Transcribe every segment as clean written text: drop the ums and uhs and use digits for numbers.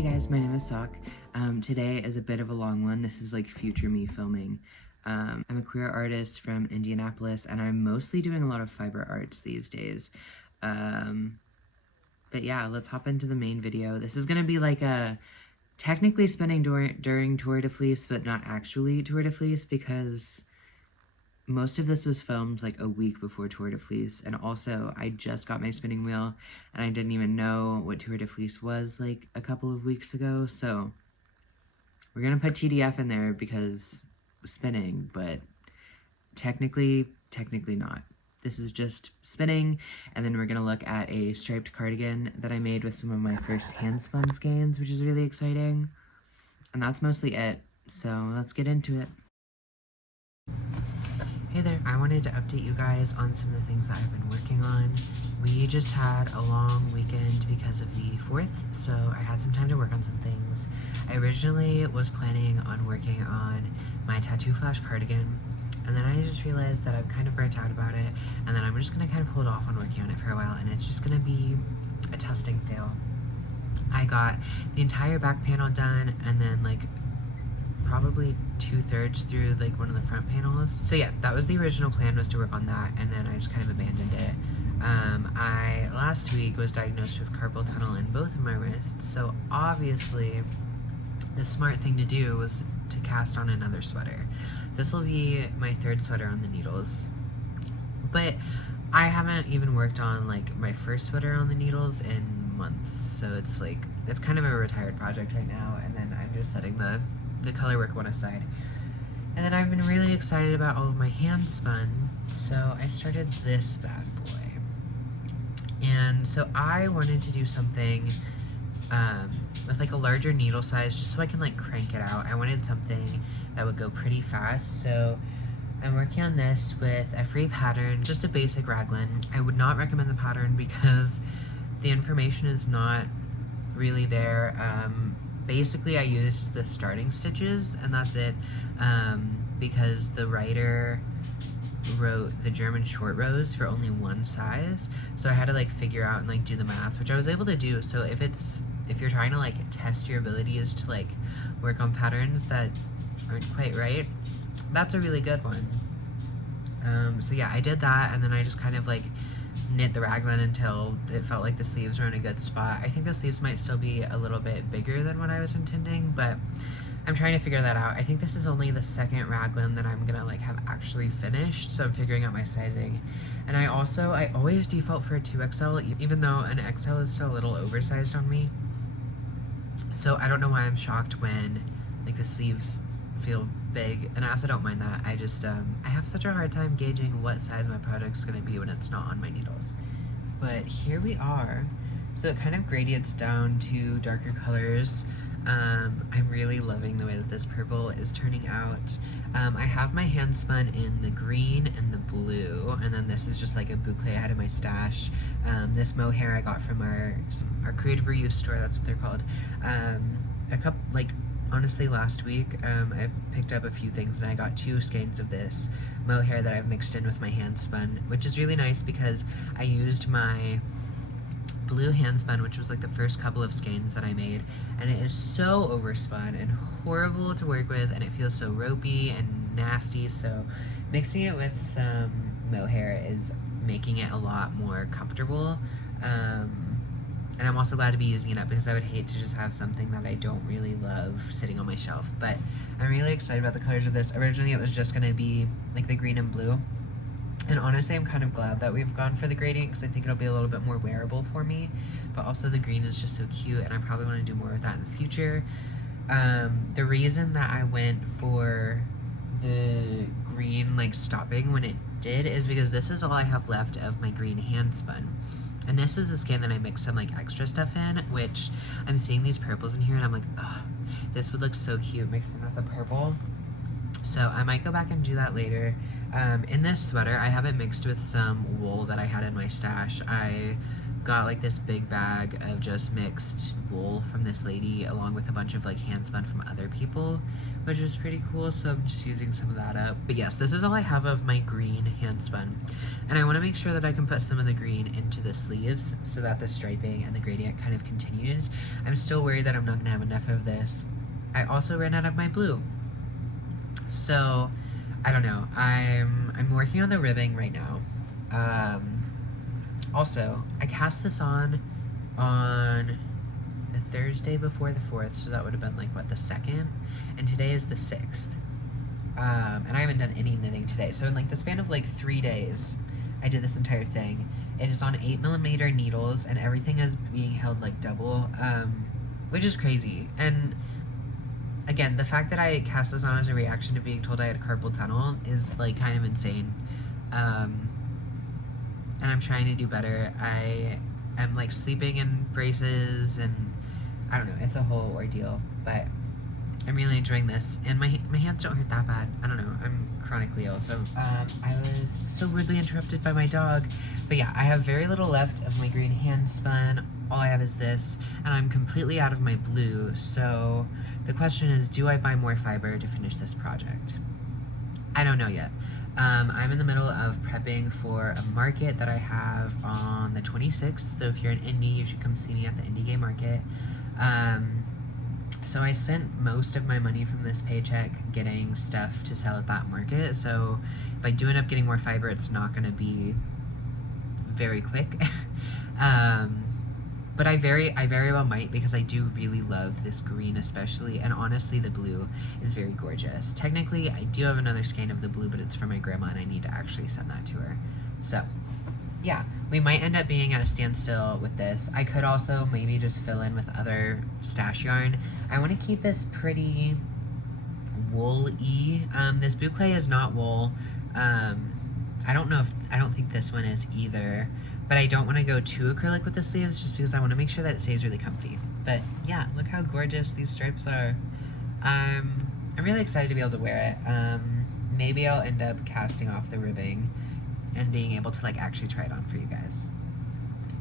Hey guys, my name is Sock. Today is a bit of a long one. This is like future me filming. I'm a queer artist from Indianapolis, and I'm mostly doing a lot of fiber arts these days. But yeah, let's hop into the main video. This is gonna be like a technically spinning during Tour de Fleece, but not actually Tour de Fleece, because most of this was filmed like a week before Tour de Fleece, and also I just got my spinning wheel and I didn't even know what Tour de Fleece was like a couple of weeks ago, so we're gonna put TDF in there because spinning, but technically not. This is just spinning, and then we're gonna look at a striped cardigan that I made with some of my first hand spun skeins, which is really exciting, and that's mostly it, so let's get into it. Hey there, I wanted to update you guys on some of the things that I've been working on. We just had a long weekend because of the 4th, so I had some time to work on some things. I originally was planning on working on my tattoo flash cardigan, and then I just realized that I'm kind of burnt out about it, and then I'm just gonna kind of hold off on working on it for a while, and it's just gonna be a testing fail. I got the entire back panel done, and then like probably 2/3 through like one of the front panels. So yeah, that was the original plan, was to work on that, and then I just kind of abandoned it. I last week was diagnosed with carpal tunnel in both of my wrists, so obviously the smart thing to do was to cast on another sweater. This will be my 3rd sweater on the needles, but I haven't even worked on like my first sweater on the needles in months, so it's like, it's kind of a retired project right now, and then I'm just setting the color work one aside. And then I've been really excited about all of my hand spun, so I started this bad boy. And so I wanted to do something with like a larger needle size, just so I can like crank it out. I wanted something that would go pretty fast, so I'm working on this with a free pattern, just a basic raglan. I would not recommend the pattern because the information is not really there. Basically, I used the starting stitches, and that's it, because the writer wrote the German short rows for only one size, so I had to like figure out and like do the math, which I was able to do. So if you're trying to like test your abilities to like work on patterns that aren't quite right, that's a really good one. So yeah, I did that, and then I just kind of like knit the raglan until it felt like the sleeves were in a good spot. I think the sleeves might still be a little bit bigger than what I was intending, but I'm trying to figure that out. I think this is only the 2nd raglan that I'm gonna like have actually finished, so I'm figuring out my sizing. And I always default for a 2XL, even though an XL is still a little oversized on me. So I don't know why I'm shocked when like the sleeves feel big, and I also don't mind that. I just I have such a hard time gauging what size my project's gonna be when it's not on my needles. But here we are. So it kind of gradients down to darker colors. I'm really loving the way that this purple is turning out. I have my hand spun in the green and the blue, and then this is just like a boucle I had in my stash. This mohair I got from our creative reuse store, that's what they're called. Honestly, last week, I picked up a few things, and I got 2 skeins of this mohair that I've mixed in with my hand spun, which is really nice because I used my blue hand spun, which was like the first couple of skeins that I made, and it is so overspun and horrible to work with, and it feels so ropey and nasty, so mixing it with some mohair is making it a lot more comfortable. And I'm also glad to be using it up, because I would hate to just have something that I don't really love sitting on my shelf. But I'm really excited about the colors of this. Originally it was just going to be like the green and blue. And honestly, I'm kind of glad that we've gone for the gradient, because I think it'll be a little bit more wearable for me. But also the green is just so cute, and I probably want to do more with that in the future. The reason that I went for the green like stopping when it did is because this is all I have left of my green hand spun. And this is the skein that I mixed some like extra stuff in, which I'm seeing these purples in here, and I'm like, oh, this would look so cute mixed in with the purple. So I might go back and do that later. In this sweater, I have it mixed with some wool that I had in my stash. I got like this big bag of just mixed wool from this lady, along with a bunch of like hand spun from other people, which was pretty cool. So I'm just using some of that up. But yes, this is all I have of my green hand spun, and I want to make sure that I can put some of the green into the sleeves so that the striping and the gradient kind of continues. I'm still worried that I'm not gonna have enough of this. I also ran out of my blue, so I don't know. I'm working on the ribbing right now. Also, I cast this on the Thursday before the 4th, so that would have been like, what, the 2nd? And today is the 6th. And I haven't done any knitting today. So in like the span of like 3 days, I did this entire thing. It is on 8mm needles, and everything is being held like double, which is crazy. And again, the fact that I cast this on as a reaction to being told I had a carpal tunnel is like kind of insane. And I'm trying to do better. I am like sleeping in braces, and I don't know, it's a whole ordeal, but I'm really enjoying this, and my hands don't hurt that bad. I don't know, I'm chronically ill, so I was so rudely interrupted by my dog. But yeah, I have very little left of my green hand spun. All I have is this, and I'm completely out of my blue, so the question is, do I buy more fiber to finish this project? I don't know yet. I'm in the middle of prepping for a market that I have on the 26th, so if you're in Indy, you should come see me at the Indy Gay Market. So I spent most of my money from this paycheck getting stuff to sell at that market, so if I do end up getting more fiber, it's not going to be very quick. But I very well might, because I do really love this green especially, and honestly the blue is very gorgeous. Technically, I do have another skein of the blue, but it's for my grandma, and I need to actually send that to her. So, yeah, we might end up being at a standstill with this. I could also maybe just fill in with other stash yarn. I want to keep this pretty wool-y. This boucle is not wool. I don't think this one is either. But I don't want to go too acrylic with the sleeves, just because I want to make sure that it stays really comfy. But yeah, look how gorgeous these stripes are. I'm really excited to be able to wear it. Maybe I'll end up casting off the ribbing and being able to like actually try it on for you guys.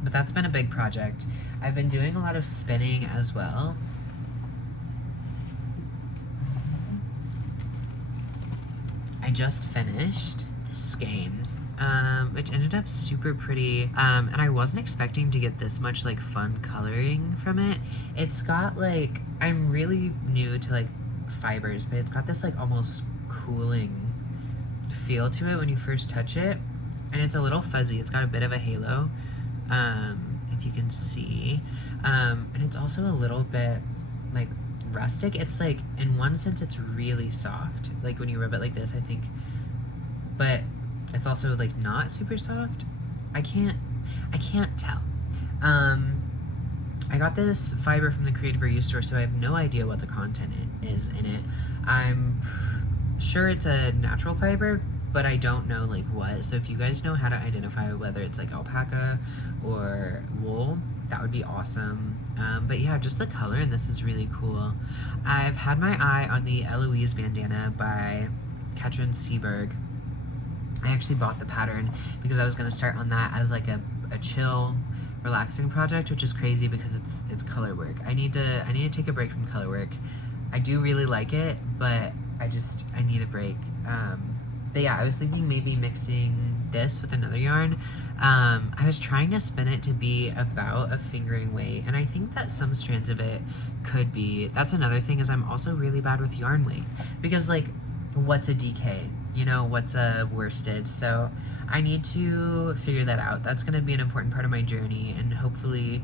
But that's been a big project. I've been doing a lot of spinning as well. I just finished this skein, which ended up super pretty, and I wasn't expecting to get this much like fun coloring from it. It's got like, I'm really new to like fibers, but it's got this like almost cooling feel to it when you first touch it, and it's a little fuzzy. It's got a bit of a halo, if you can see, and it's also a little bit like rustic. It's like, in one sense, it's really soft, like when you rub it like this, I think, but it's also like not super soft. I can't tell. I got this fiber from the Creative Reuse store, so I have no idea what the content is in it. I'm sure it's a natural fiber, but I don't know like what. So if you guys know how to identify whether it's like alpaca or wool, that would be awesome. But yeah, just the color in this is really cool. I've had my eye on the Eloise bandana by Katrin Seberg. I actually bought the pattern because I was going to start on that as like a chill, relaxing project, which is crazy because it's color work. I need to take a break from color work. I do really like it, but I need a break. But yeah, I was thinking maybe mixing this with another yarn. I was trying to spin it to be about a fingering weight, and I think that some strands of it could be. That's another thing, is I'm also really bad with yarn weight, because like, what's a DK? You know, what's a worsted? So I need to figure that out. That's going to be an important part of my journey, and hopefully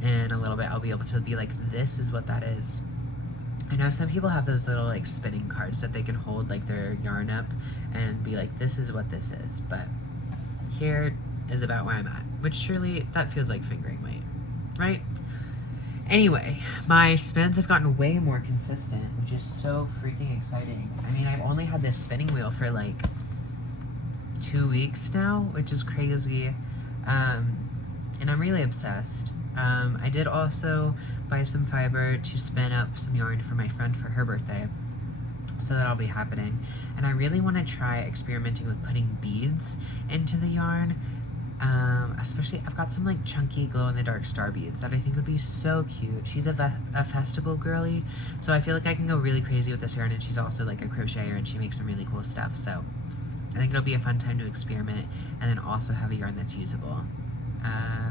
in a little bit I'll be able to be like, this is what that is. I know some people have those little like spinning cards that they can hold like their yarn up and be like, this is what this is, but here is about where I'm at, which surely that feels like fingering weight, right? Anyway, my spins have gotten way more consistent, which is so freaking exciting. I mean, I've only had this spinning wheel for like 2 weeks now, which is crazy, and I'm really obsessed. I did also buy some fiber to spin up some yarn for my friend for her birthday, so that'll be happening. And I really want to try experimenting with putting beads into the yarn. Especially, I've got some like chunky glow-in-the-dark star beads that I think would be so cute. She's a festival girly, so I feel like I can go really crazy with this yarn, and she's also like a crocheter and she makes some really cool stuff, so I think it'll be a fun time to experiment and then also have a yarn that's usable.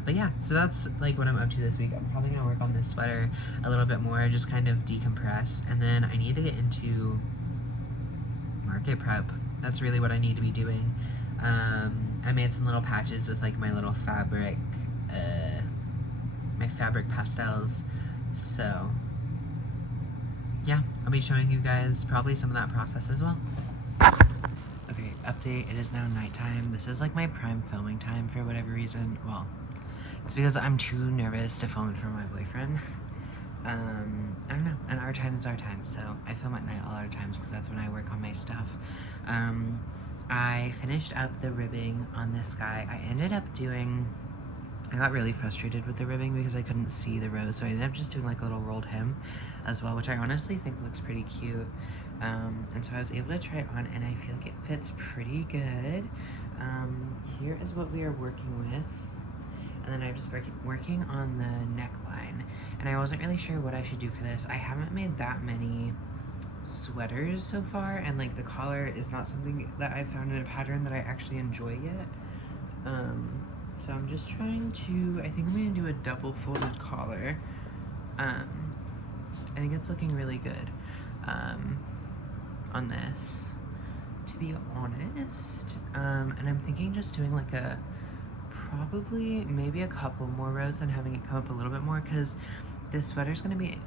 But yeah, so that's like what I'm up to this week. I'm probably gonna work on this sweater a little bit more, just kind of decompress, and then I need to get into market prep. That's really what I need to be doing. I made some little patches with like my little fabric, my fabric pastels, so yeah, I'll be showing you guys probably some of that process as well. Okay, update, it is now nighttime. This is like my prime filming time for whatever reason. Well, it's because I'm too nervous to film in front of my boyfriend. I don't know, and our time is our time, so I film at night all our times because that's when I work on my stuff. I finished up the ribbing on this guy. I got really frustrated with the ribbing because I couldn't see the rows, so I ended up just doing like a little rolled hem as well, which I honestly think looks pretty cute. And so I was able to try it on, and I feel like it fits pretty good. Here is what we are working with. And then I'm just working on the neckline, and I wasn't really sure what I should do for this. I haven't made that many sweaters so far, and like the collar is not something that I've found in a pattern that I actually enjoy yet. So I'm just trying to, I think I'm gonna do a double folded collar. I think it's looking really good on this, to be honest. And I'm thinking just doing like probably maybe a couple more rows and having it come up a little bit more, because this sweater's gonna be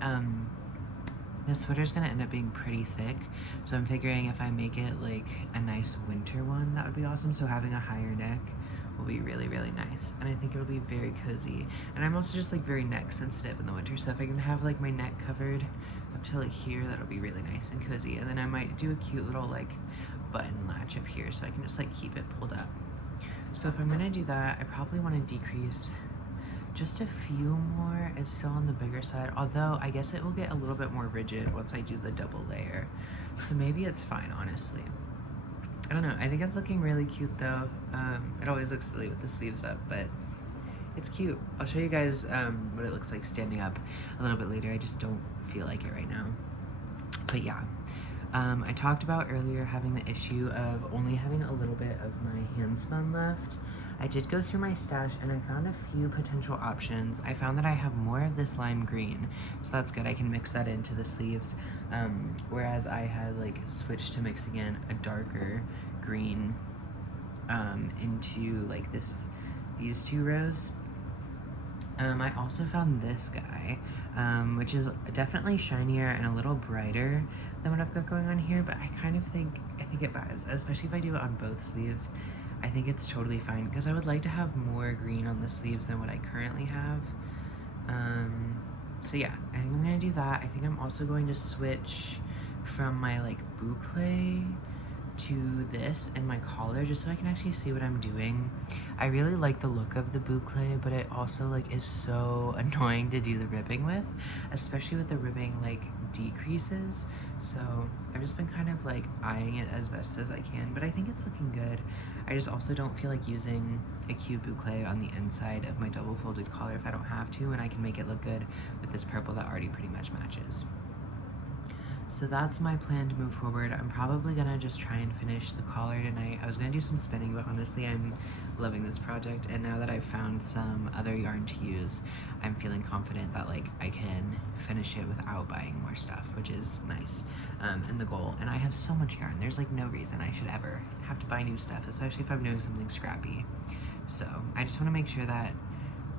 this sweater's gonna end up being pretty thick, so I'm figuring if I make it like a nice winter one, that would be awesome. So having a higher neck will be really, really nice, and I think it'll be very cozy. And I'm also just like very neck sensitive in the winter, so if I can have like my neck covered up to like here, that'll be really nice and cozy. And then I might do a cute little like button latch up here so I can just like keep it pulled up. So if I'm gonna do that, I probably want to decrease just a few more. It's still on the bigger side, although I guess it will get a little bit more rigid once I do the double layer. So maybe it's fine, honestly. I don't know, I think it's looking really cute though. It always looks silly with the sleeves up, but it's cute. I'll show you guys what it looks like standing up a little bit later. I just don't feel like it right now. But yeah. I talked about earlier having the issue of only having a little bit of my hand spun left. I did go through my stash and I found a few potential options. I found that I have more of this lime green, so that's good. I can mix that into the sleeves, whereas I had like switched to mixing in a darker green into like these two rows. I also found this guy, which is definitely shinier and a little brighter than what I've got going on here, but I think it vibes, especially if I do it on both sleeves. I think it's totally fine, because I would like to have more green on the sleeves than what I currently have. So yeah, I think I'm gonna do that. I think I'm also going to switch from my like boucle to this and my collar, just so I can actually see what I'm doing. I really like the look of the boucle, but it also like is so annoying to do the ribbing with, especially with the ribbing like decreases. So I've just been kind of like eyeing it as best as I can, but I think it's looking good. I just also don't feel like using a cute boucle on the inside of my double folded collar if I don't have to, and I can make it look good with this purple that already pretty much matches. So that's my plan to move forward. I'm probably gonna just try and finish the collar tonight. I was gonna do some spinning, but honestly, I'm loving this project, and now that I've found some other yarn to use, I'm feeling confident that like I can finish it without buying more stuff, which is nice, and the goal. And I have so much yarn, there's like no reason I should ever have to buy new stuff, especially if I'm doing something scrappy. So I just want to make sure that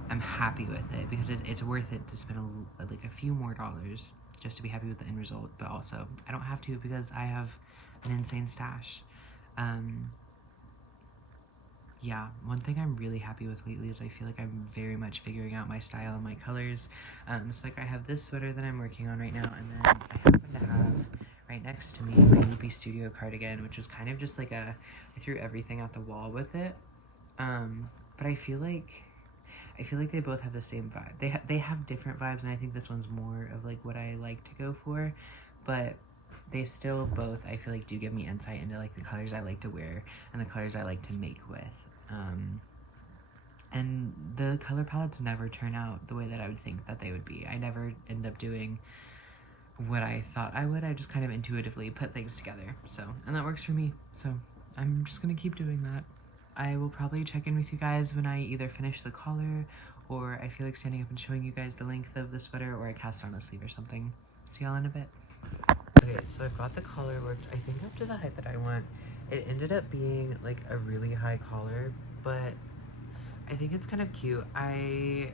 I'm happy with it, because it's worth it to spend like a few more dollars just to be happy with the end result, but also I don't have to because I have an insane stash. Yeah, one thing I'm really happy with lately is I feel like I'm very much figuring out my style and my colors. So like I have this sweater that I'm working on right now, and then I happen to have right next to me my Loopy Studio cardigan, which was kind of just like I threw everything at the wall with it. But I feel like they both have the same vibe. They have different vibes, and I think this one's more of like what I like to go for, but they still both, I feel like, do give me insight into like the colors I like to wear and the colors I like to make with. And the color palettes never turn out the way that I would think that they would be. I never end up doing what I thought I would. I just kind of intuitively put things together. So, and that works for me. So I'm just gonna keep doing that. I will probably check in with you guys when I either finish the collar or I feel like standing up and showing you guys the length of the sweater, or I cast on a sleeve or something. See y'all in a bit. Okay, so I've got the collar worked, I think, up to the height that I want. It ended up being like a really high collar, but I think it's kind of cute. I'm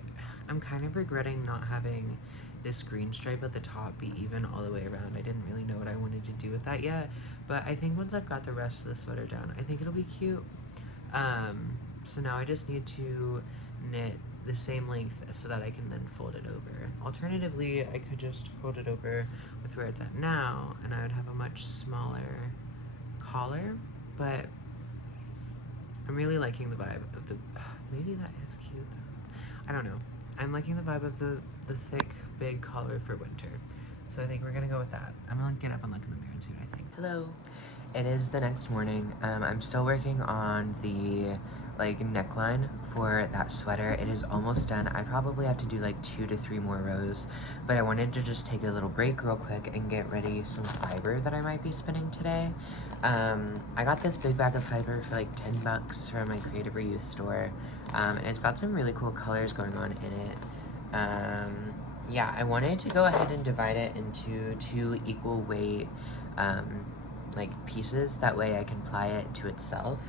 kind of regretting not having this green stripe at the top be even all the way around. I didn't really know what I wanted to do with that yet, but I think once I've got the rest of the sweater down, I think it'll be cute. So now I just need to knit the same length so that I can then fold it over. Alternatively, I could just fold it over with where it's at now, and I would have a much smaller collar, but I'm really liking the vibe of the, maybe that is cute though. I don't know. I'm liking the vibe of the thick, big collar for winter. So I think we're gonna go with that. I'm gonna get up and look in the mirror and see what I think. Hello. It is the next morning. I'm still working on the like neckline for that sweater. It is almost done. I probably have to do like 2 to 3 more rows, but I wanted to just take a little break real quick and get ready some fiber that I might be spinning today. I got this big bag of fiber for like 10 bucks from my creative reuse store, and it's got some really cool colors going on in it. Yeah, I wanted to go ahead and divide it into 2 equal weight like pieces, that way I can ply it to itself.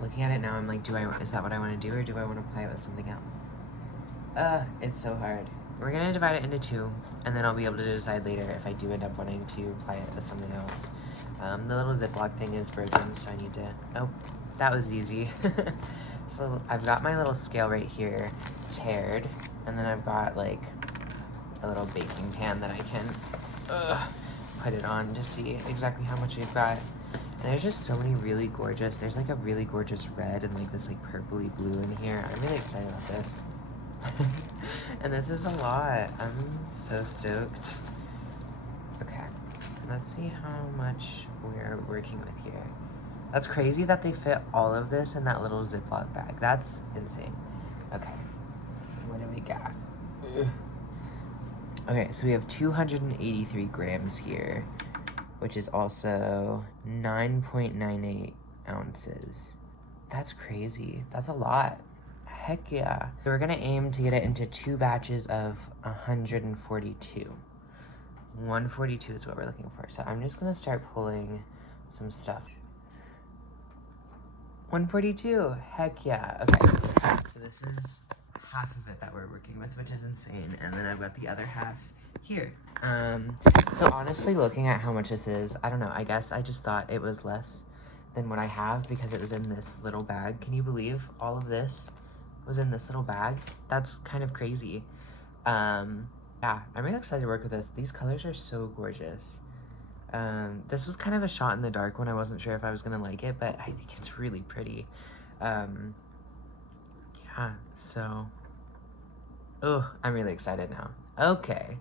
Looking at it now, I'm like, is that what I want to do, or do I want to ply it with something else? It's so hard. We're gonna divide it into 2, and then I'll be able to decide later if I do end up wanting to ply it with something else. The little Ziploc thing is broken, so I need to, oh, that was easy. So I've got my little scale right here teared, and then I've got like a little baking pan that I can put it on to see exactly how much we've got. And there's just so many really gorgeous, there's like a really gorgeous red and like this like purpley blue in here. I'm really excited about this. And this is a lot. I'm so stoked. Okay, let's see how much we're working with here. That's crazy that they fit all of this in that little Ziploc bag. That's insane. Okay, what do we got? Okay, so we have 283 grams here, which is also 9.98 ounces. That's crazy. That's a lot. Heck yeah. So we're gonna aim to get it into 2 batches of 142. 142 is what we're looking for. So I'm just gonna start pulling some stuff. 142, heck yeah. Okay, so this is half of it that we're working with, which is insane, and then I've got the other half here. So honestly, looking at how much this is, I don't know, I guess I just thought it was less than what I have because it was in this little bag. Can you believe all of this was in this little bag? That's kind of crazy. Yeah, I'm really excited to work with this. These colors are so gorgeous. This was kind of a shot in the dark when I wasn't sure if I was gonna like it, but I think it's really pretty. Yeah, so, oh, I'm really excited now. Okay,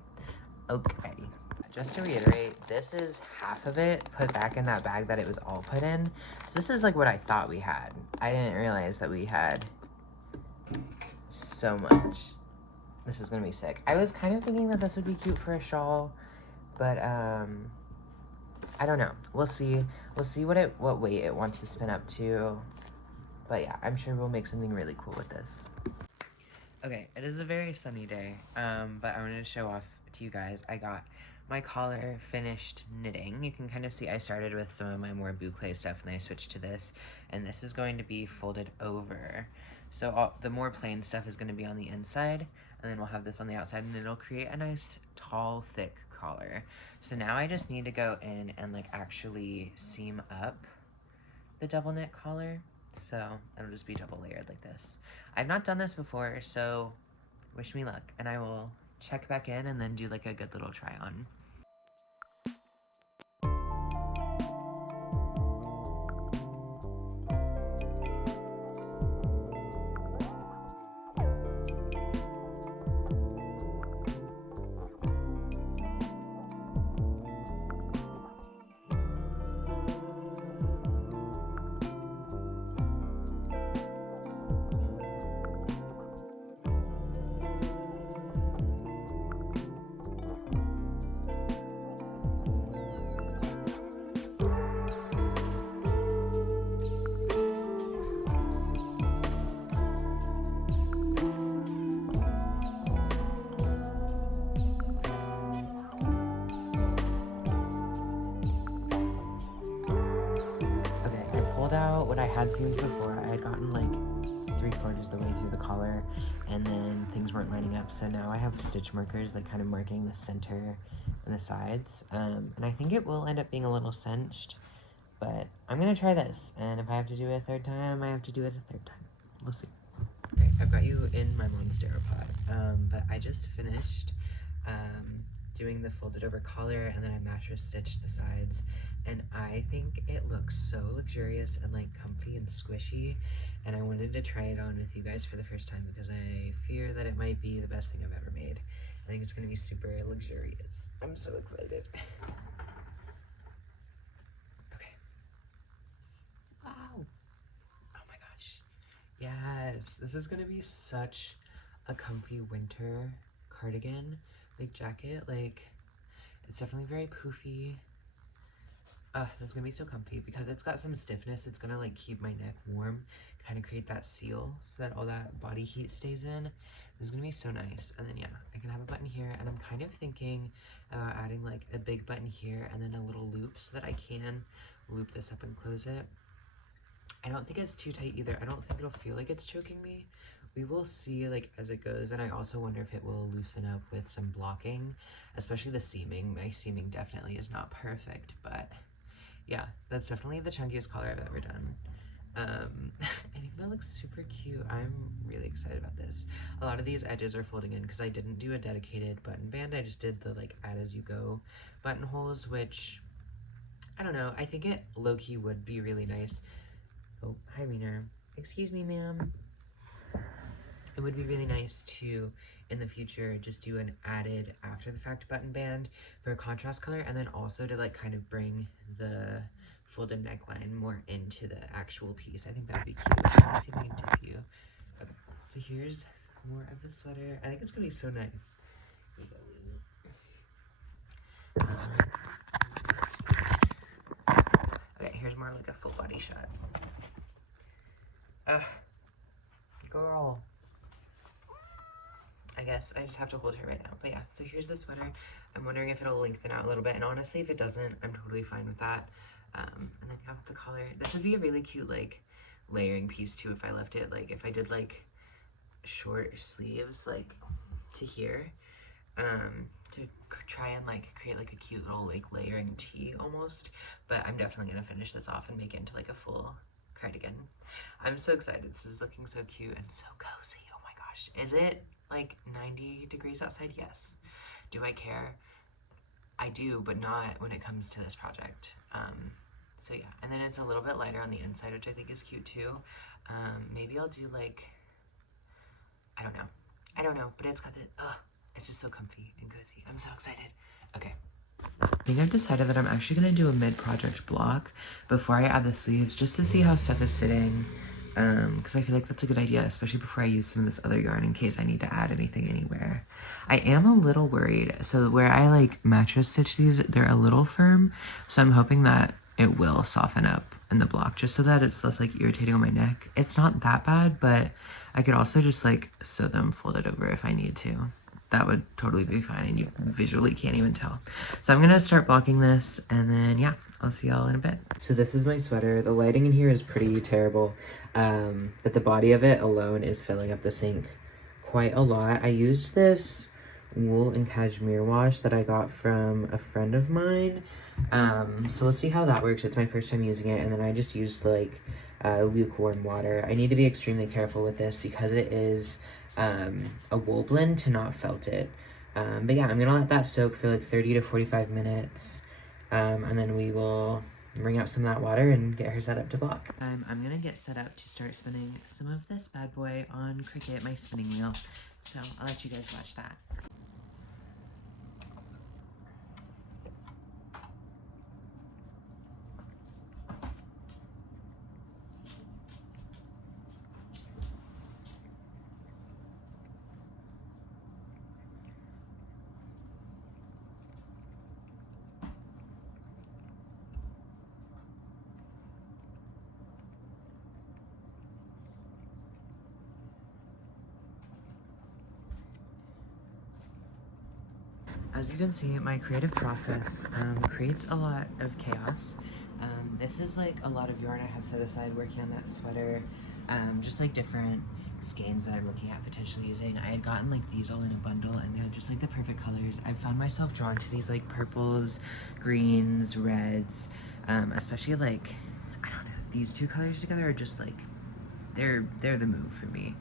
just to reiterate, this is half of it put back in that bag that it was all put in. So this is like what I thought we had. I didn't realize that we had so much. This is gonna be sick. I was kind of thinking that this would be cute for a shawl, but I don't know. We'll see. We'll see what weight it wants to spin up to. But yeah, I'm sure we'll make something really cool with this. Okay, it is a very sunny day, but I wanted to show off to you guys. I got my collar finished knitting. You can kind of see I started with some of my more boucle stuff and then I switched to this, and this is going to be folded over. So the more plain stuff is going to be on the inside, and then we'll have this on the outside, and it'll create a nice, tall, thick collar. So now I just need to go in and like actually seam up the double knit collar. So it'll just be double layered like this. I've not done this before, so wish me luck, and I will check back in and then do like a good little try on. what I had seamed before, I had gotten like 3/4 of the way through the collar, and then things weren't lining up, so now I have stitch markers like kind of marking the center and the sides, and I think it will end up being a little cinched, but I'm gonna try this, and if I have to do it a third time, I have to do it a third time. We'll see. Okay, I've got you in my Monstera pot, but I just finished doing the folded over collar, and then I mattress stitched the sides, and I think it looks so luxurious and like comfy and squishy, and I wanted to try it on with you guys for the first time because I fear that it might be the best thing I've ever made. I think it's gonna be super luxurious. I'm so excited. Okay. Wow. Oh my gosh. Yes, this is gonna be such a comfy winter cardigan, like jacket. Like, it's definitely very poofy. That's gonna be so comfy because it's got some stiffness. It's gonna like keep my neck warm, kind of create that seal so that all that body heat stays in. This is gonna be so nice. And then yeah, I can have a button here, and I'm kind of thinking about adding like a big button here and then a little loop so that I can loop this up and close it. I don't think it's too tight either. I don't think it'll feel like it's choking me. We will see like as it goes, and I also wonder if it will loosen up with some blocking, especially the seaming. My seaming definitely is not perfect, but yeah, that's definitely the chunkiest collar I've ever done. I think that looks super cute. I'm really excited about this. A lot of these edges are folding in because I didn't do a dedicated button band. I just did the like add as you go buttonholes, which I don't know. I think it low-key would be really nice. Oh, hi Wiener. Excuse me, ma'am. It would be really nice to, in the future, just do an added after the fact button band for a contrast color, and then also to like kind of bring the folded neckline more into the actual piece. I think that would be cute. Let me see if I can tip you. Okay, so here's more of the sweater. I think it's gonna be so nice. Here you go, okay, here's more like a full body shot. Girl. I guess I just have to hold her right now. But yeah, so here's the sweater. I'm wondering if it'll lengthen out a little bit, and honestly, if it doesn't, I'm totally fine with that. And then you have the collar. This would be a really cute, like, layering piece, too, if I left it. Like, if I did, like, short sleeves, like, to here, to try and, like, create, like, a cute little, like, layering tee, almost. But I'm definitely gonna finish this off and make it into, like, a full cardigan. I'm so excited. This is looking so cute and so cozy. Oh my gosh. Is it like 90 degrees outside? Yes. Do I care? I do, but not when it comes to this project. So yeah, and then it's a little bit lighter on the inside, which I think is cute too. Maybe I'll do like, I don't know, but it's got the, it's just so comfy and cozy. I'm so excited. Okay. I think I've decided that I'm actually going to do a mid-project block before I add the sleeves, just to see how stuff is sitting, because I feel like that's a good idea, especially before I use some of this other yarn in case I need to add anything anywhere. I am a little worried. So where I like mattress stitch these, they're a little firm, so I'm hoping that it will soften up in the block just so that it's less like irritating on my neck. It's not that bad, but I could also just like sew them folded over if I need to. That would totally be fine, and you visually can't even tell. So I'm gonna start blocking this, and then yeah, I'll see y'all in a bit. So this is my sweater. The lighting in here is pretty terrible, but the body of it alone is filling up the sink quite a lot. I used this wool and cashmere wash that I got from a friend of mine. So let's see how that works. It's my first time using it, and then I just used like lukewarm water. I need to be extremely careful with this because it is a wool blend to not felt it. But yeah, I'm gonna let that soak for like 30 to 45 minutes, and then we will bring out some of that water and get her set up to block. I'm gonna get set up to start spinning some of this bad boy on Cricut, my spinning wheel. So I'll let you guys watch that. As you can see, my creative process creates a lot of chaos This is like a lot of yarn I have set aside working on that sweater. Just like different skeins that I'm looking at potentially using. I had gotten like these all in a bundle and they're just like the perfect colors. I found myself drawn to these like purples, greens, reds, especially like, I don't know, these two colors together are just like, they're the move for me.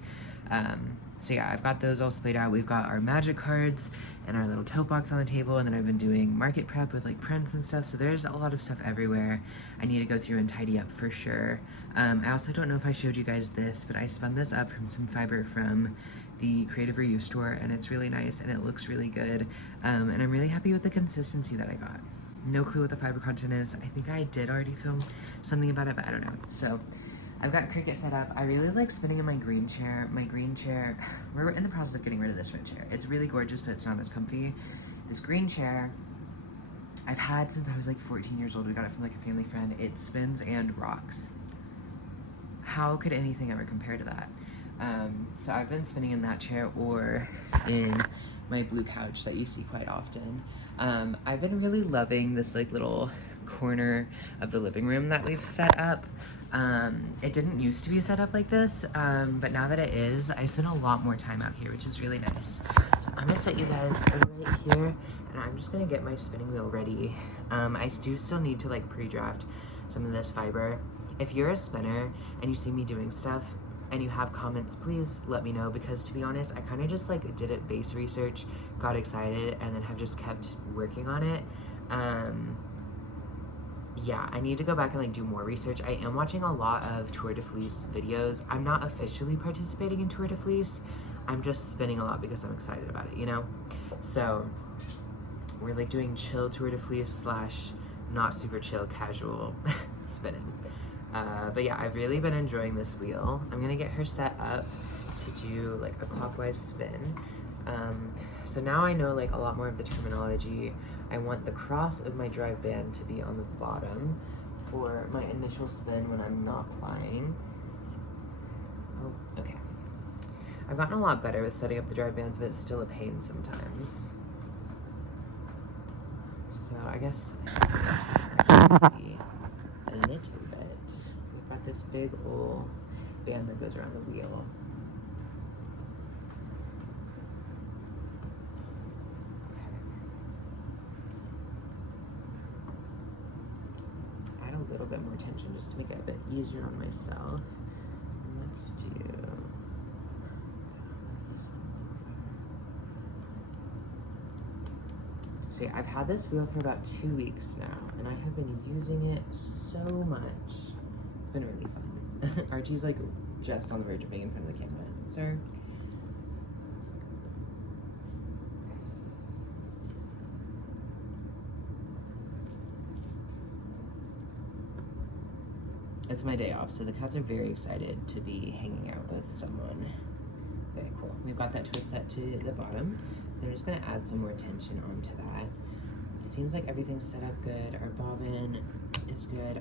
So yeah, I've got those all splayed out. We've got our magic cards and our little tote box on the table, and then I've been doing market prep with like prints and stuff, so there's a lot of stuff everywhere. I need to go through and tidy up for sure. I also don't know if I showed you guys this, but I spun this up from some fiber from the Creative Reuse store, and it's really nice and it looks really good. And I'm really happy with the consistency that I got. No clue what the fiber content is. I think I did already film something about it, but I don't know. So I've got Cricut set up. I really like spinning in my green chair. My green chair, we're in the process of getting rid of this red chair. It's really gorgeous, but it's not as comfy. This green chair, I've had since I was like 14 years old. We got it from like a family friend. It spins and rocks. How could anything ever compare to that? So I've been spinning in that chair or in my blue couch that you see quite often. I've been really loving this like little corner of the living room that we've set up. It didn't used to be set up like this, but now that it is, I spend a lot more time out here, which is really nice. So I'm gonna set you guys right here, and I'm just gonna get my spinning wheel ready. I do still need to like pre-draft some of this fiber. If you're a spinner and you see me doing stuff and you have comments, please let me know, because to be honest, I kind of just like did it base research, got excited, and then have just kept working on it. Yeah, I need to go back and like do more research. I am watching a lot of Tour de Fleece videos. I'm not officially participating in Tour de Fleece. I'm just spinning a lot because I'm excited about it, you know? So we're like doing chill Tour de Fleece slash not super chill casual spinning. But yeah, I've really been enjoying this wheel. I'm gonna get her set up to do like a clockwise spin. So now I know like a lot more of the terminology. I want the cross of my drive band to be on the bottom for my initial spin when I'm not plying. Oh, okay. I've gotten a lot better with setting up the drive bands, but it's still a pain sometimes. So I guess see a little bit. We've got this big old band that goes around the wheel. A little bit more tension just to make it a bit easier on myself. Let's do so yeah, I've had this wheel for about 2 weeks now, and I have been using it so much. It's been really fun. Archie's like just on the verge of being in front of the camera. Sir? It's my day off, so the cats are very excited to be hanging out with someone. Very cool. We've got that twist set to the bottom, so I'm just gonna add some more tension onto that. It seems like everything's set up good. Our bobbin is good.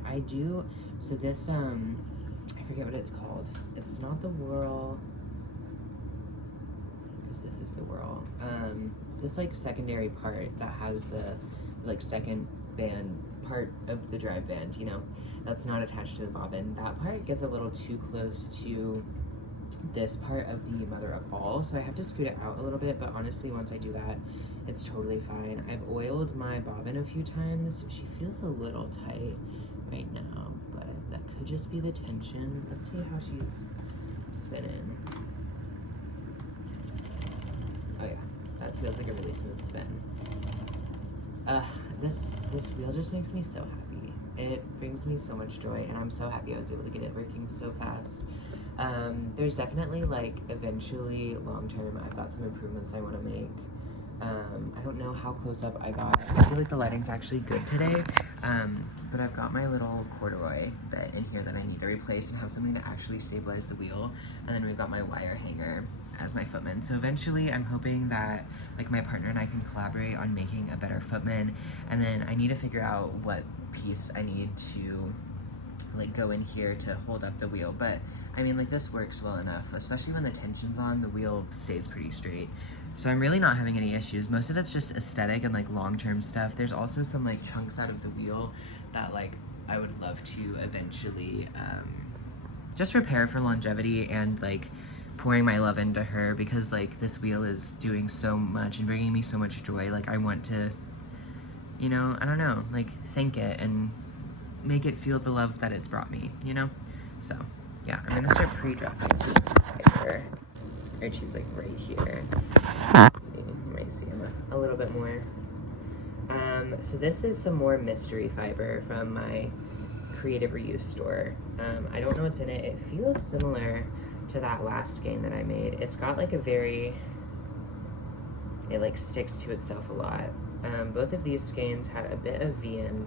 So this, I forget what it's called. It's not the whirl, because this is the whirl. This like secondary part that has the like second band part of the drive band, you know, that's not attached to the bobbin. That part gets a little too close to this part of the mother of all, so I have to scoot it out a little bit, but honestly, once I do that, it's totally fine. I've oiled my bobbin a few times. She feels a little tight right now, but that could just be the tension. Let's see how she's spinning. Oh yeah, that feels like a really smooth spin. This wheel just makes me so happy. It brings me so much joy, and I'm so happy I was able to get it working so fast. There's definitely like eventually long term I've got some improvements I want to make. I don't know how close up I got. I feel like the lighting's actually good today, but I've got my little corduroy bit in here that I need to replace and have something to actually stabilize the wheel, and then we've got my wire hanger as my footman. So eventually I'm hoping that like my partner and I can collaborate on making a better footman, and then I need to figure out what piece I need to like go in here to hold up the wheel. But I mean, like, this works well enough, especially when the tension's on, the wheel stays pretty straight. So I'm really not having any issues. Most of it's just aesthetic and like long-term stuff. There's also some like chunks out of the wheel that like I would love to eventually just repair for longevity and like pouring my love into her, because like this wheel is doing so much and bringing me so much joy. Like I want to, you know, I don't know, like thank it and make it feel the love that it's brought me, you know? So yeah, I'm gonna start pre-drafting some of this fiber. Archie's like right here. You might see him a little bit more. So this is some more mystery fiber from my creative reuse store. I don't know what's in it. It feels similar to that last skein that I made. It's got like a very, it like sticks to itself a lot. Both of these skeins had a bit of VM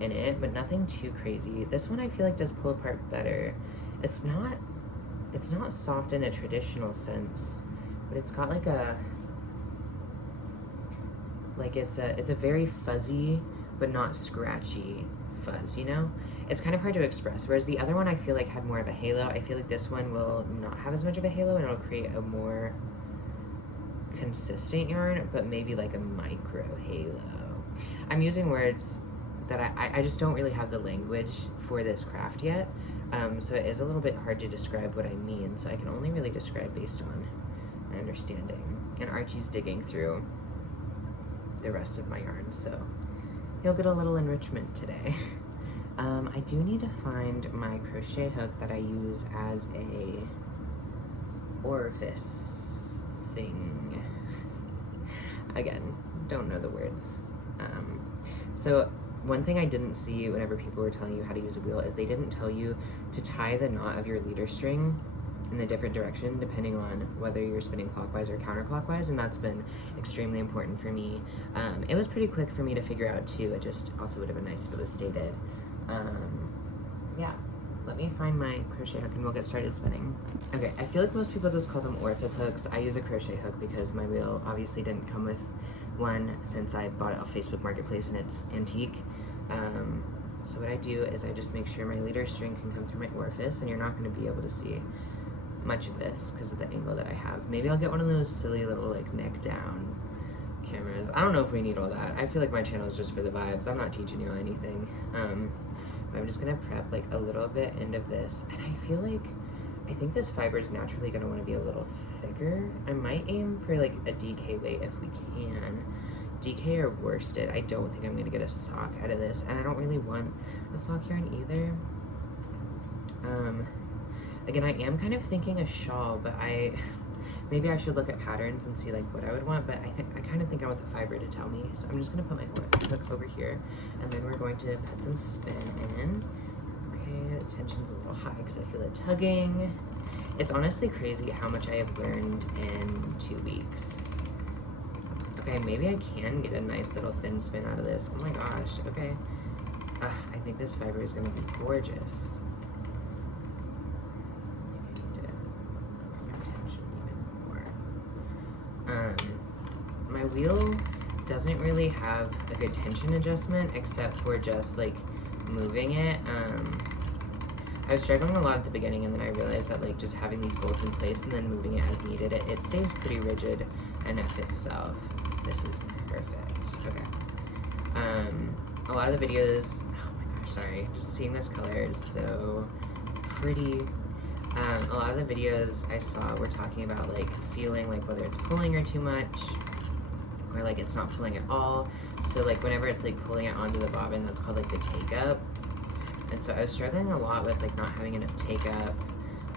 in it, but nothing too crazy. This one I feel like does pull apart better. It's not soft in a traditional sense, but it's got like a, like it's a very fuzzy but not scratchy fuzz, you know? It's kind of hard to express, whereas the other one I feel like had more of a halo. I feel like this one will not have as much of a halo and it'll create a more consistent yarn, but maybe like a micro halo. I'm using words that I just don't really have the language for this craft yet, so it is a little bit hard to describe what I mean, so I can only really describe based on my understanding. And Archie's digging through the rest of my yarn, so he'll get a little enrichment today. I do need to find my crochet hook that I use as a orifice thing. Again, don't know the words. So one thing I didn't see whenever people were telling you how to use a wheel is they didn't tell you to tie the knot of your leader string in a different direction depending on whether you're spinning clockwise or counterclockwise, and that's been extremely important for me. It was pretty quick for me to figure out too. It just also would have been nice if it was stated. Yeah, let me find my crochet hook and we'll get started spinning. Okay, I feel like most people just call them orifice hooks. I use a crochet hook because my wheel obviously didn't come with one since I bought it off Facebook Marketplace and it's antique. So what I do is I just make sure my leader string can come through my orifice, and you're not going to be able to see much of this because of the angle that I have. Maybe I'll get one of those silly little like neck down cameras. I don't know if we need all that. I feel like my channel is just for the vibes. I'm not teaching you anything. I'm just gonna prep like a little bit end of this, and I think this fiber is naturally gonna want to be a little thicker. I might aim for like a DK weight if we can. DK or worsted. I don't think I'm gonna get a sock out of this, and I don't really want a sock yarn either. Again, I am kind of thinking a shawl, but maybe I should look at patterns and see like what I would want, but I kind of think I want the fiber to tell me. So I'm just gonna put my hook over here, and then we're going to put some spin in. Okay, the tension's a little high because I feel it tugging. It's honestly crazy how much I have learned in 2 weeks. Okay, maybe I can get a nice little thin spin out of this. Oh my gosh, okay. I think this fiber is gonna be gorgeous. My wheel doesn't really have a good tension adjustment except for just like moving it. I was struggling a lot at the beginning, and then I realized that like just having these bolts in place and then moving it as needed, it stays pretty rigid enough itself. This is perfect. Okay. A lot of the videos, oh my gosh, sorry, just seeing this color is so pretty. A lot of the videos I saw were talking about like feeling like whether it's pulling or too much, or like it's not pulling at all. So like whenever it's like pulling it onto the bobbin, that's called like the take up. And so I was struggling a lot with like not having enough take up.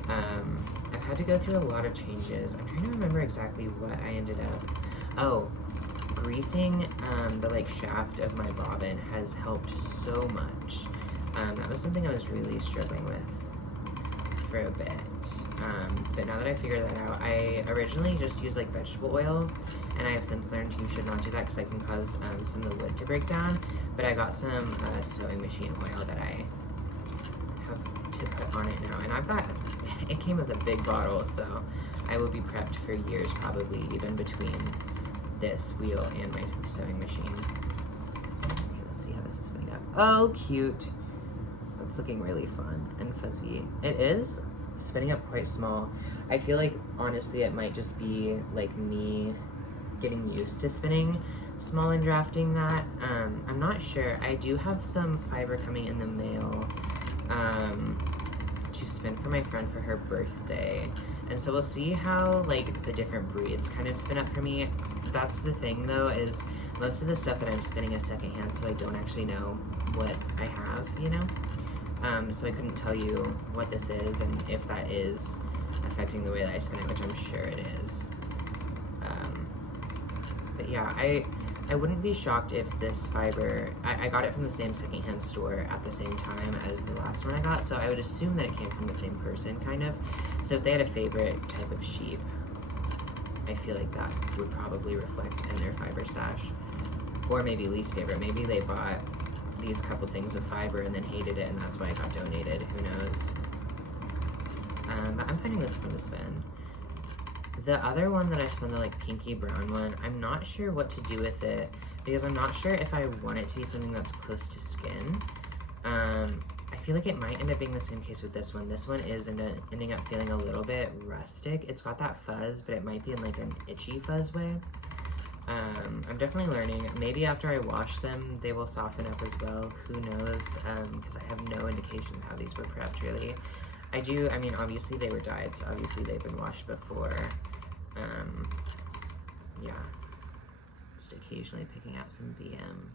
I've had to go through a lot of changes. I'm trying to remember exactly what I ended up. Oh, greasing the like shaft of my bobbin has helped so much. That was something I was really struggling with for a bit, but now that I figured that out, I originally just used like vegetable oil, and I have since learned you should not do that because I can cause some of the wood to break down. But I got some sewing machine oil that I have to put on it now, and it came with a big bottle, so I will be prepped for years probably, even between this wheel and my sewing machine. Okay, let's see how this is spinning up. Oh, cute. It's looking really fun and fuzzy. It is spinning up quite small. I feel like honestly it might just be like me getting used to spinning small and drafting that. I'm not sure. I do have some fiber coming in the mail to spin for my friend for her birthday. And so we'll see how like the different breeds kind of spin up for me. That's the thing though, is most of the stuff that I'm spinning is secondhand, so I don't actually know what I have, you know? So I couldn't tell you what this is and if that is affecting the way that I spin it, which I'm sure it is. But yeah, I wouldn't be shocked if this fiber, I got it from the same secondhand store at the same time as the last one I got, so I would assume that it came from the same person, kind of. So if they had a favorite type of sheep, I feel like that would probably reflect in their fiber stash. Or maybe least favorite, maybe they bought these couple things of fiber and then hated it and that's why it got donated, who knows. But I'm finding this fun to spin. The other one that I spun, the like pinky brown one, I'm not sure what to do with it because I'm not sure if I want it to be something that's close to skin. I feel like it might end up being the same case with this one. This one is ending up feeling a little bit rustic. It's got that fuzz, but it might be in like an itchy fuzz way. I'm definitely learning. Maybe after I wash them, they will soften up as well. Who knows? Because I have no indication of how these were prepped, really. I mean, obviously they were dyed, so obviously they've been washed before. Yeah. Just occasionally picking out some BM.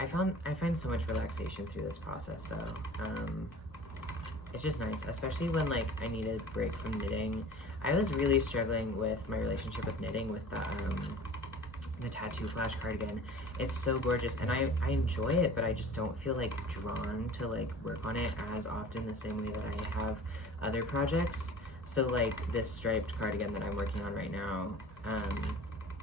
I find so much relaxation through this process, though. It's just nice, especially when like I need a break from knitting. I was really struggling with my relationship with knitting with the tattoo flash cardigan. It's so gorgeous and I enjoy it, but I just don't feel like drawn to like work on it as often the same way that I have other projects. So like this striped cardigan that I'm working on right now,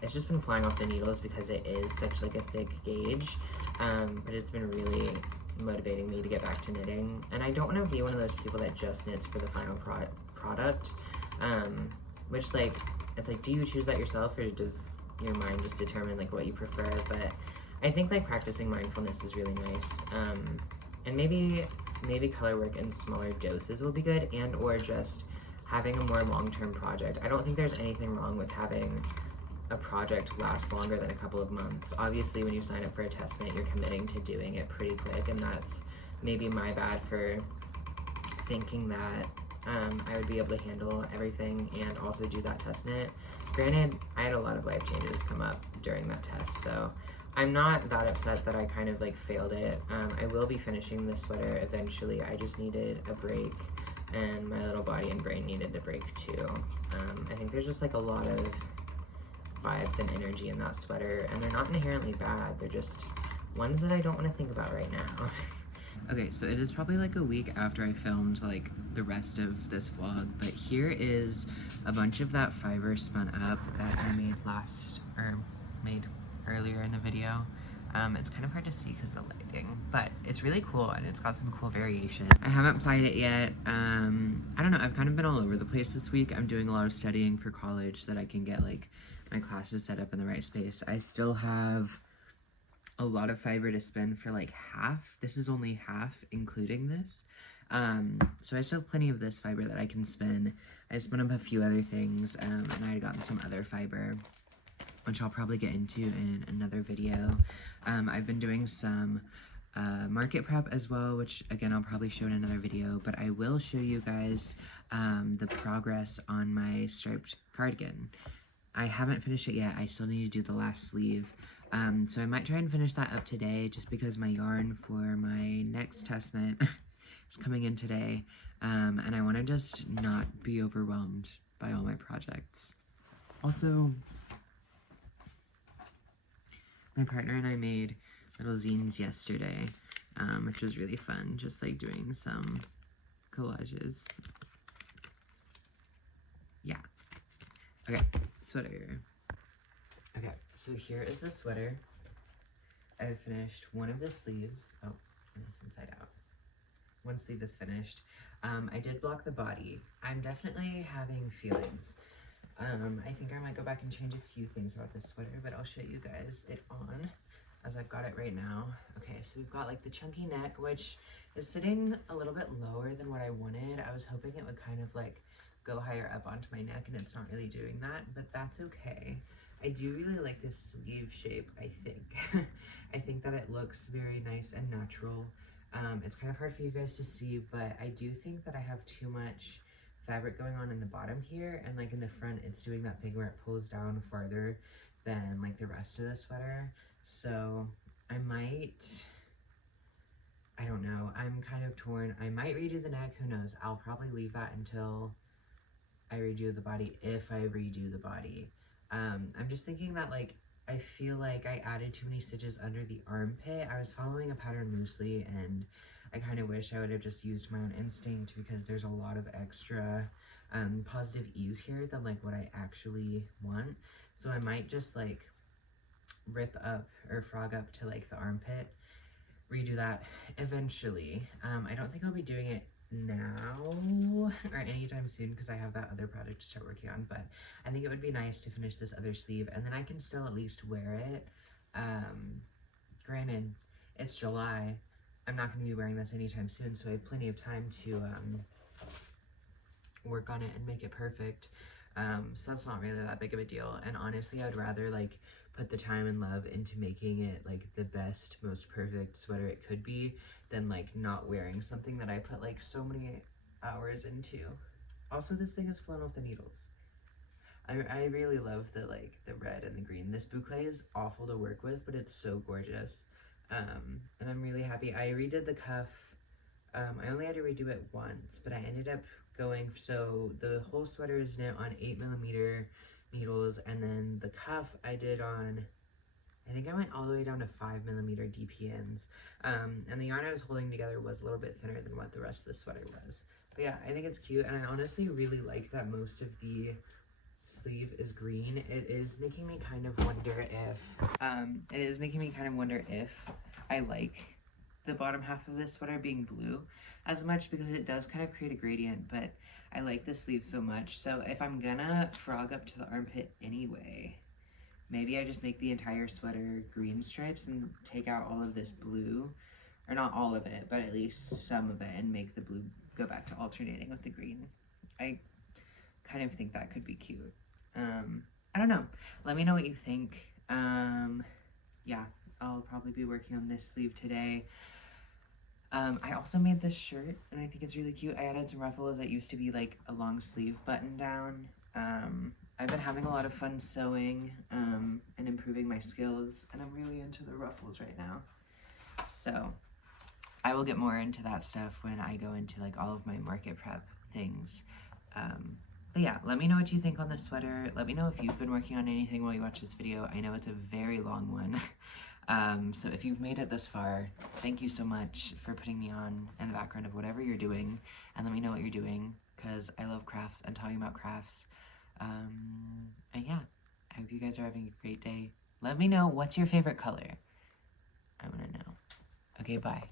it's just been flying off the needles because it is such like a thick gauge, but it's been really motivating me to get back to knitting. And I don't want to be one of those people that just knits for the final product, which like, it's like, do you choose that yourself or does your mind just determine like what you prefer? But I think like practicing mindfulness is really nice. And maybe color work in smaller doses will be good, and or just having a more long-term project. I don't think there's anything wrong with having a project last longer than a couple of months. Obviously, when you sign up for a test knit, you're committing to doing it pretty quick, and that's maybe my bad for thinking that I would be able to handle everything and also do that test knit. Granted, I had a lot of life changes come up during that test, so I'm not that upset that I kind of like failed it. I will be finishing this sweater eventually. I just needed a break, and my little body and brain needed a break too. I think there's just like a lot of vibes and energy in that sweater, and they're not inherently bad, they're just ones that I don't want to think about right now. Okay, so it is probably like a week after I filmed like the rest of this vlog, but here is a bunch of that fiber spun up that I made earlier in the video. It's kind of hard to see because of the lighting, but it's really cool and it's got some cool variation. I haven't applied it yet. I don't know, I've kind of been all over the place this week. I'm doing a lot of studying for college so that I can get like my classes set up in the right space. I still have a lot of fiber to spin for like half. This is only half including this. So I still have plenty of this fiber that I can spin. I spun up a few other things, and I had gotten some other fiber, which I'll probably get into in another video. I've been doing some market prep as well, which again I'll probably show in another video, but I will show you guys the progress on my striped cardigan. I haven't finished it yet. I still need to do the last sleeve. So I might try and finish that up today just because my yarn for my next test knit is coming in today. And I want to just not be overwhelmed by all my projects. Also, my partner and I made little zines yesterday, which was really fun, just like doing some collages. Yeah. Okay, sweater. Okay, so here is the sweater. I've finished one of the sleeves. Oh, and it's inside out. One sleeve is finished. I did block the body. I'm definitely having feelings. I think I might go back and change a few things about this sweater, but I'll show you guys it on as I've got it right now. Okay, so we've got like the chunky neck, which is sitting a little bit lower than what I wanted. I was hoping it would kind of like go higher up onto my neck and it's not really doing that, but that's okay. I do really like this sleeve shape, I think. I think that it looks very nice and natural. It's kind of hard for you guys to see, but I do think that I have too much fabric going on in the bottom here, and like in the front it's doing that thing where it pulls down farther than like the rest of the sweater. So I don't know, I'm kind of torn. I might redo the neck, who knows. I'll probably leave that until I redo the body, if I redo the body. I'm just thinking that like I feel like I added too many stitches under the armpit. I was following a pattern loosely and I kind of wish I would have just used my own instinct, because there's a lot of extra positive ease here than like what I actually want. So I might just like rip up or frog up to like the armpit, redo that eventually. I don't think I'll be doing it now or anytime soon because I have that other project to start working on, but I think it would be nice to finish this other sleeve and then I can still at least wear it. Granted, it's July. I'm not going to be wearing this anytime soon, so I have plenty of time to work on it and make it perfect. So that's not really that big of a deal, and honestly I'd rather like put the time and love into making it like the best, most perfect sweater it could be than like not wearing something that I put like so many hours into. Also, this thing has flown off the needles. I really love the like the red and the green. This boucle is awful to work with, but it's so gorgeous. And I'm really happy. I redid the cuff. I only had to redo it once, but I ended up going, so the whole sweater is knit on 8mm needles, and then the cuff I did on, I think I went all the way down to 5mm DPNs. And the yarn I was holding together was a little bit thinner than what the rest of the sweater was. But yeah, I think it's cute, and I honestly really like that most of the sleeve is green. It is making me kind of wonder if, I like the bottom half of this sweater being blue as much, because it does kind of create a gradient, but I like the sleeve so much. So if I'm gonna frog up to the armpit anyway, maybe I just make the entire sweater green stripes and take out all of this blue, or not all of it, but at least some of it, and make the blue go back to alternating with the green. I kind of think that could be cute. I don't know. Let me know what you think. Yeah, I'll probably be working on this sleeve today. I also made this shirt, and I think it's really cute. I added some ruffles that used to be like a long sleeve button down. I've been having a lot of fun sewing and improving my skills, and I'm really into the ruffles right now. So I will get more into that stuff when I go into like all of my market prep things. But yeah, let me know what you think on this sweater. Let me know if you've been working on anything while you watch this video. I know it's a very long one. So if you've made it this far, thank you so much for putting me on in the background of whatever you're doing, and let me know what you're doing, because I love crafts and talking about crafts. And yeah, I hope you guys are having a great day. Let me know, what's your favorite color? I want to know. Okay, bye.